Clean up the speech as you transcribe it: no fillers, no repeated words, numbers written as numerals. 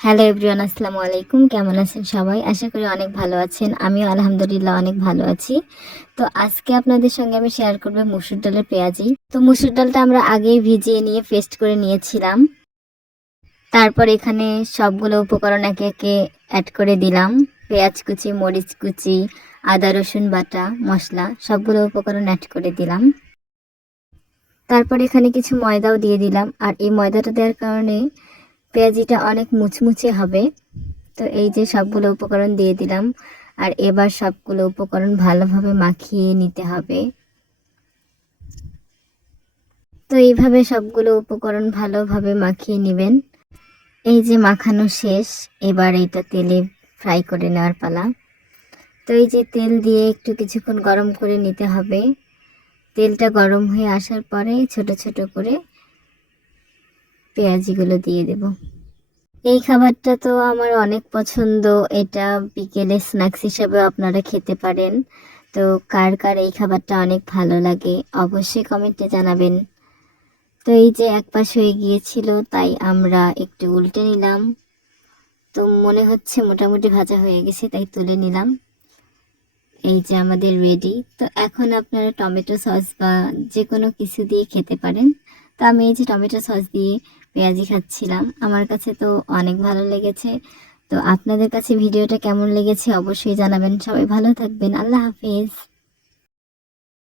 Hello everyone, আসসালামু আলাইকুম। কেমন আছেন সবাই? আশা করি অনেক ভালো আছেন। আমিও আলহামদুলিল্লাহ অনেক ভালো আছি। তো আজকে আপনাদের সঙ্গে আমি শেয়ার করব মসুর ডালের পেঁয়াজি। তো মসুর ডালটা আমরা আগেই ভিজিয়ে নিয়ে পেস্ট করে নিয়েছিলাম। তারপর এখানে সবগুলো উপকরণ একে একে অ্যাড করে দিলাম। পেঁয়াজ কুচি, মরিচ কুচি, আদা রসুন বাটা, মশলা সবগুলো উপকরণ অ্যাড করে দিলাম। তারপর এখানে কিছু ময়দাও দিয়ে দিলাম। আর এই ময়দাটা দেওয়ার কারণে পেঁয়াজিটা অনেক মুচমুচে হবে। তো এই যে সবগুলো উপকরণ দিয়ে দিলাম। আর এবার সবগুলো উপকরণ ভালোভাবে মাখিয়ে নিতে হবে। তো এইভাবে সবগুলো উপকরণ ভালোভাবে মাখিয়ে নেবেন। এই যে মাখানো শেষ, এবার এইটা তেলে ফ্রাই করে নেওয়ার পালা। তো এই যে তেল দিয়ে একটু কিছুক্ষণ গরম করে নিতে হবে। তেলটা গরম হয়ে আসার পরে ছোট ছোট করে পেঁয়াজিগুলো দিয়ে দেব। এই খাবারটা তো আমার অনেক পছন্দ। এটা বিকেলে স্ন্যাক্স হিসেবেও আপনারা খেতে পারেন। তো কার কার এই খাবারটা অনেক ভালো লাগে অবশ্যই কমেন্টে জানাবেন। তো এই যে এক পাশ হয়ে গিয়েছিল, তাই আমরা একটু উল্টে নিলাম। তো মনে হচ্ছে মোটামুটি ভাজা হয়ে গেছে, তাই তুলে নিলাম। এই যে আমাদের রেডি। তো এখন আপনারা টমেটো সস বা যে কোনো কিছু দিয়ে খেতে পারেন। তো আমি এই যে টমেটো সস দিয়ে পেঁয়াজি খাচ্ছিলাম, আমার কাছে তো অনেক ভালো লেগেছে। তো আপনাদের কাছে ভিডিওটা কেমন লেগেছে অবশ্যই জানাবেন। সবাই ভালো থাকবেন। আল্লাহ হাফিজ।